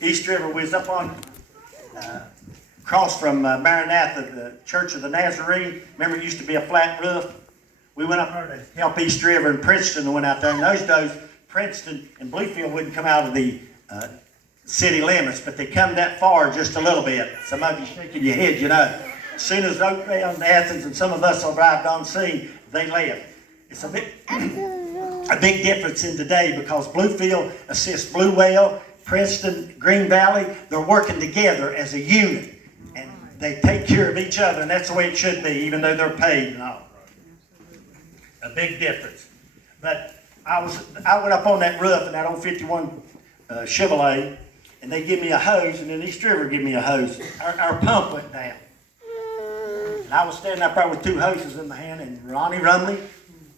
East River. We was up on across from Maranatha, the Church of the Nazarene. Remember, it used to be a flat roof. We went up there to help East River, and Princeton went out there. In those days, Princeton and Bluefield wouldn't come out of the city limits, but they come that far just a little bit. Some of you shaking your head, you know. As soon as Oakvale and Athens and some of us arrived on scene, they left. It's a big difference in today because Bluefield assists Blue Whale, Princeton, Green Valley. They're working together as a unit, and they take care of each other, and that's the way it should be, even though they're paid and all. A big difference. But I went up on that roof in that old 51 Chevrolet, and they give me a hose, and then East River give me a hose. Our pump went down. And I was standing up there with two hoses in my hand, and Ronnie Rumley,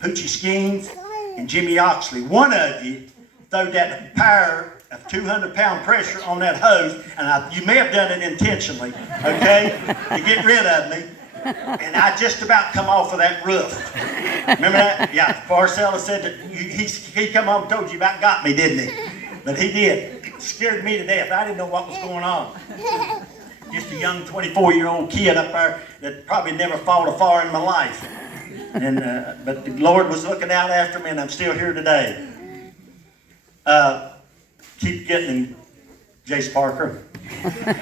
Poochie Skeens, and Jimmy Oxley. One of you throwed that power of 200-pound pressure on that hose, and you may have done it intentionally, okay, to get rid of me. And I just about come off of that roof. Remember that? Yeah, Barcella said that he come home and told you about got me, didn't he? But he did. It scared me to death. I didn't know what was going on. Just a young 24-year-old kid up there that probably never fought a fire in my life. And but the Lord was looking out after me, and I'm still here today. Keep getting Jace Parker.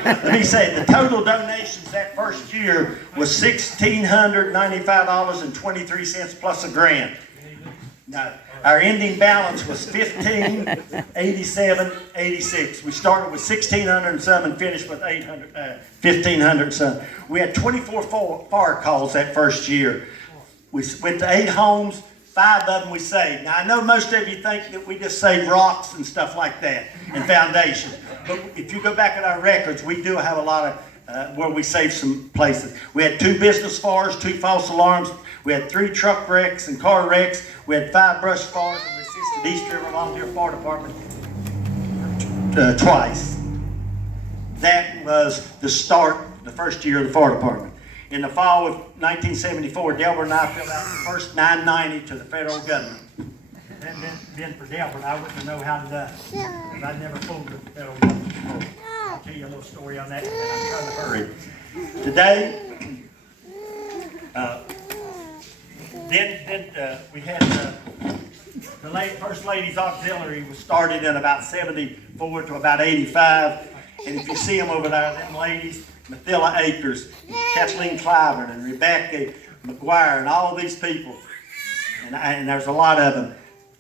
Let me say, the total donations that first year was $1,695.23 plus a grant. Now, our ending balance was $1,587.86. We started with $1,600 and some and finished with $1,500 and some. We had 24 fire calls that first year. We went to 8 homes. 5 of them we saved. Now, I know most of you think that we just save rocks and stuff like that and foundations. But if you go back at our records, we do have a lot of where we saved some places. We had 2 business fires, 2 false alarms. We had 3 truck wrecks and car wrecks. We had 5 brush fires, and we assisted East River Volunteer Fire Department twice. That was the start, the first year of the fire department. In the fall of 1974, Delbert and I filled out the first 990 to the federal government. If it hadn't been for Delbert, I wouldn't know how to do it. Because I'd never fooled with the federal government before. I'll tell you a little story on that, and I'm trying to hurry. Today, we had the First Ladies Auxiliary was started in about 74 to about 85. And if you see them over there, them ladies, Mathila Akers, Kathleen Cliburn, and Rebecca McGuire, and all these people, and there's a lot of them.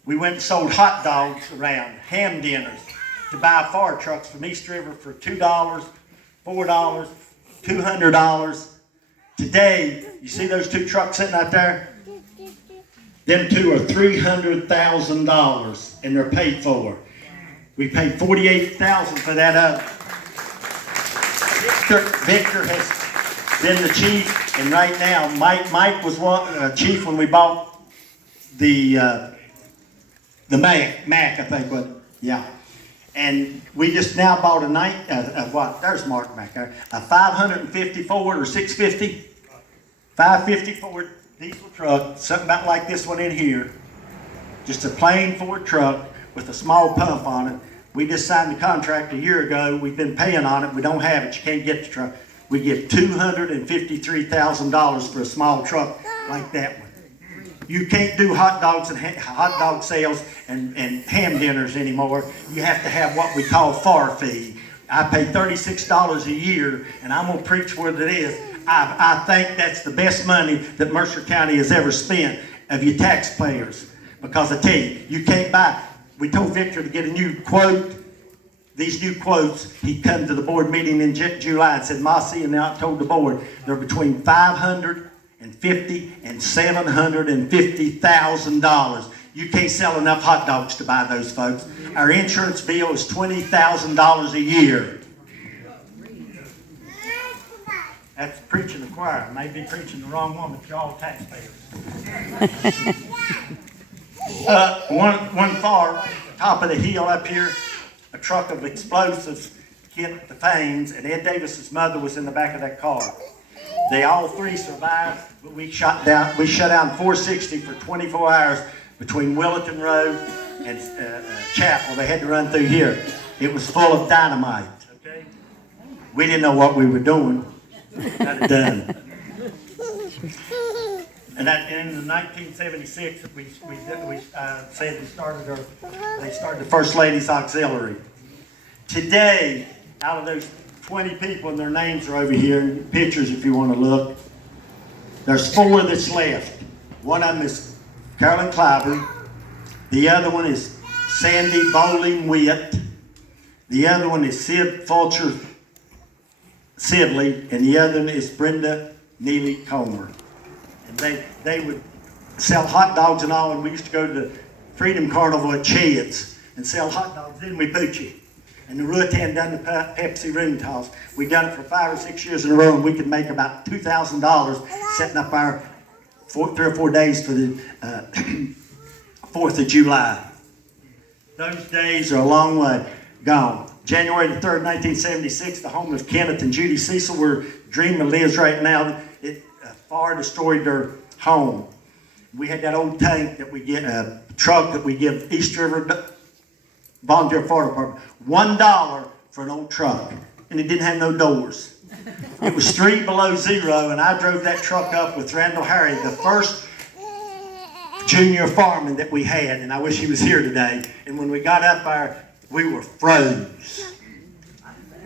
We went and sold hot dogs around, ham dinners, to buy fire trucks from East River for $2, $4, $200. Today, you see those 2 trucks sitting out there? Them 2 are $300,000, and they're paid for. We paid $48,000 for that other. Victor has been the chief, and right now Mike was chief when we bought the Mac I think was, yeah. And we just now bought there's Mark back there, a 550 Ford or 650, 550 Ford diesel truck, something about like this one in here, just a plain Ford truck with a small pump on it. We just signed the contract a year ago. We've been paying on it. We don't have it. You can't get the truck. We get $253,000 for a small truck like that one. You can't do hot dogs and hot dog sales and ham dinners anymore. You have to have what we call far fee. I pay $36 a year, and I'm going to preach what it is. I think that's the best money that Mercer County has ever spent of your taxpayers. Because I tell you, you can't buy. We told Victor to get a new quote. These new quotes, he come to the board meeting in July and said, Mossy, and I told the board, they're between $550,000 and $750,000. You can't sell enough hot dogs to buy those, folks. Our insurance bill is $20,000 a year. That's preaching the choir. I may be preaching the wrong one, but you're all taxpayers. One far top of the hill up here, a truck of explosives hit the Fanes, and Ed Davis's mother was in the back of that car. They all 3 survived, but we shut down 460 for 24 hours between Willerton Road and Chapel. They had to run through here. It was full of dynamite. Okay? We didn't know what we were doing. Got it done. And in 1976, they started the First Ladies Auxiliary. Today, out of those 20 people, and their names are over here in pictures if you want to look, there's 4 that's left. One of them is Carolyn Clyburn. The other one is Sandy Bowling Witt. The other one is Sid Fulcher Sibley, and the other one is Brenda Neely Comer. And they would sell hot dogs and all, and we used to go to the Freedom Carnival at Ched's and sell hot dogs, didn't we, Poochie? And the Rutan done the Pepsi room toss. We done it for 5 or 6 years in a row, and we could make about $2,000 setting up our 3 or 4 days for the 4th of July. Those days are a long way gone. January the 3rd, 1976, the home of Kenneth and Judy Cecil, where Dreamer lives right now. It fire destroyed their home. We had that old tank that we get, a truck that we give East River Volunteer Fire Department, $1 for an old truck, and it didn't have no doors. It was 3 below zero, and I drove that truck up with Randall Harry, the first junior fireman that we had, and I wish he was here today. And when we got up there, we were froze.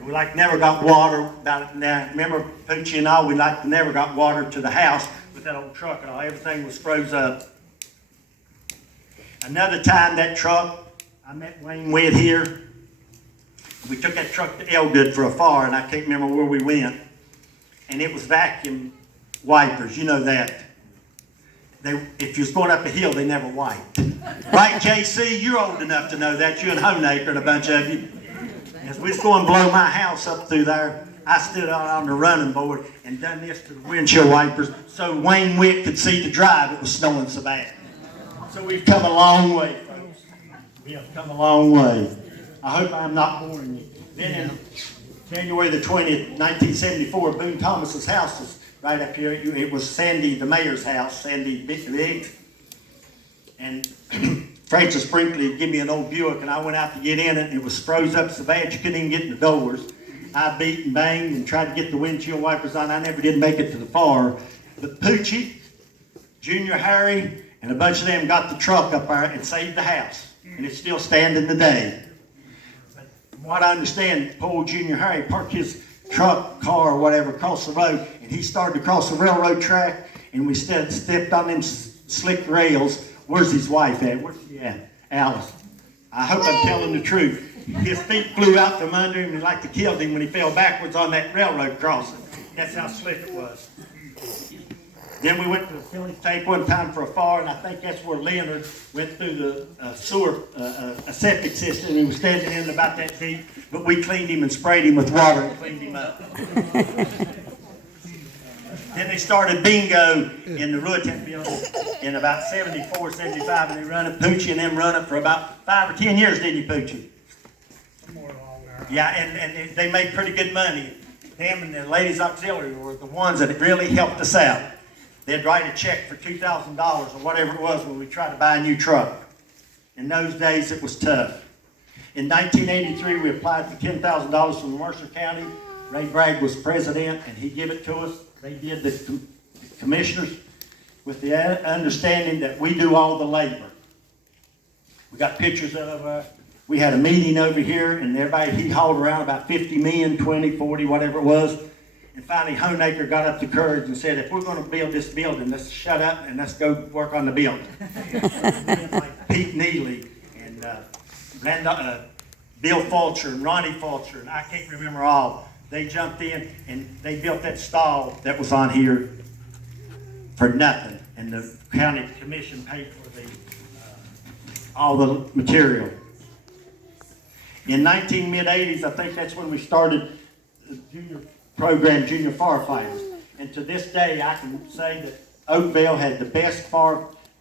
We never got water. Remember Poochie and all, we never got water to the house with that old truck and all. Everything was froze up. Another time that truck, I met Wayne Witt here. We took that truck to Elgood for a fire, and I can't remember where we went. And it was vacuum wipers, you know that. If you was going up a hill, they never wiped. Right, JC? You're old enough to know that. You and Honaker and a bunch of you. As we was going to blow my house up through there, I stood out on the running board and done this to the windshield wipers so Wayne Witt could see the drive. It was snowing so bad. So we've come a long way, folks. We have come a long way. I hope I'm not boring you. Then in January the 20th, 1974, Boone Thomas's house was right up here. It was Sandy, the mayor's house, Sandy Biggs. And Francis Brinkley gave me an old Buick, and I went out to get in it, and it was froze up so bad you couldn't even get in the doors. I beat and banged and tried to get the windshield wipers on. I never did make it to the fire. But Poochie, Junior Harry, and a bunch of them got the truck up there and saved the house. And it's still standing today. But from what I understand, poor Junior Harry parked his truck, car, or whatever across the road, and he started to cross the railroad track, and we stepped on them slick rails. Where's his wife at? Where's she at? Alice. I hope I'm telling the truth. His feet flew out from under him and like to kill him when he fell backwards on that railroad crossing. That's how slick it was. Then we went to the Phillies tank one time for a fire, and I think that's where Leonard went through the sewer, a septic system, and he was standing in about that deep, but we cleaned him and sprayed him with water and cleaned him up. Then they started bingo in the Rutan building in about 74, 75, and they run it, Poochie and them run it for about 5 or 10 years, didn't you, Poochie? Yeah, and they made pretty good money. Them and the Ladies Auxiliary were the ones that really helped us out. They'd write a check for $2,000 or whatever it was when we tried to buy a new truck. In those days, it was tough. In 1983, we applied for $10,000 from Mercer County. Ray Bragg was president, and he gave it to us. They did the commissioners with the understanding that we do all the labor. We got pictures of we had a meeting over here, and everybody, he hauled around about 50 men, 20, 40, whatever it was. And finally, Honaker got up the courage and said, if we're going to build this building, let's shut up and let's go work on the building. Like Pete Neely and Bill Fulcher and Ronnie Fulcher, and I can't remember all. They jumped in and they built that stall that was on here for nothing. And the county commission paid for all the material. In mid-80s, I think that's when we started the junior program, Junior Firefighters. And to this day, I can say that Oakvale had the best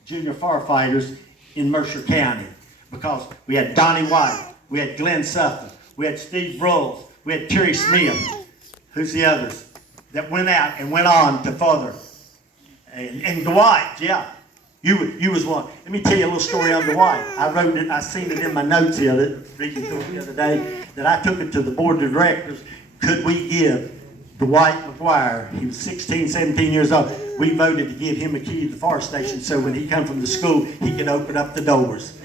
junior firefighters in Mercer County, because we had Donnie White, we had Glenn Sutton, we had Steve Brulls, we had Terry Smith. Who's the others that went out and went on to further? And Dwight, yeah. You was one. Let me tell you a little story on Dwight. I wrote it, I seen it in my notes here, reading through it the other day, that I took it to the board of directors. Could we give Dwight McGuire, he was 16, 17 years old, we voted to give him a key to the fire station so when he come from the school, he could open up the doors.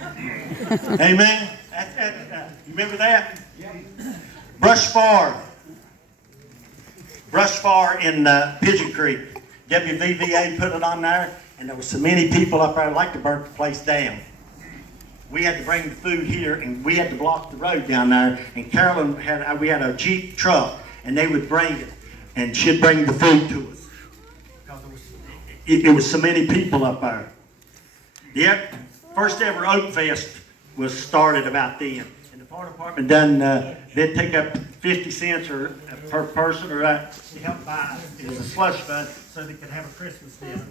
Amen? You remember that? Brush fire in Pigeon Creek. WVVA put it on there, and there were so many people up there like to burn the place down. We had to bring the food here, and we had to block the road down there. And Carolyn we had a Jeep truck, and they would bring it, and she'd bring the food to us because it was so many people up there. Yep, first ever Oak Fest was started about then. And the fire department done, they'd take up 50 cents or per person or to help buy. It was a slush fund so they could have a Christmas dinner.